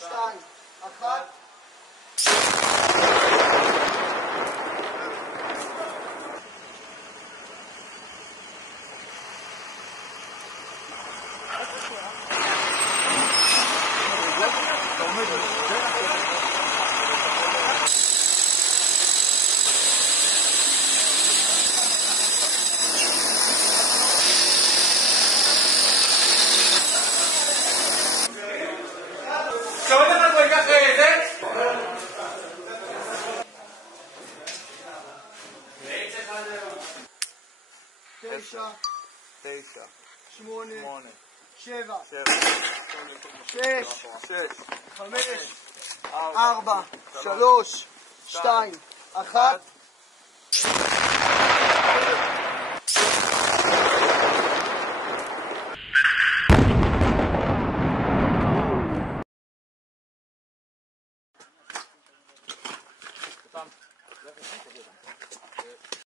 2, 1. תשע, 8, 7, 6, 5, 4, 4, 3, 2, 1.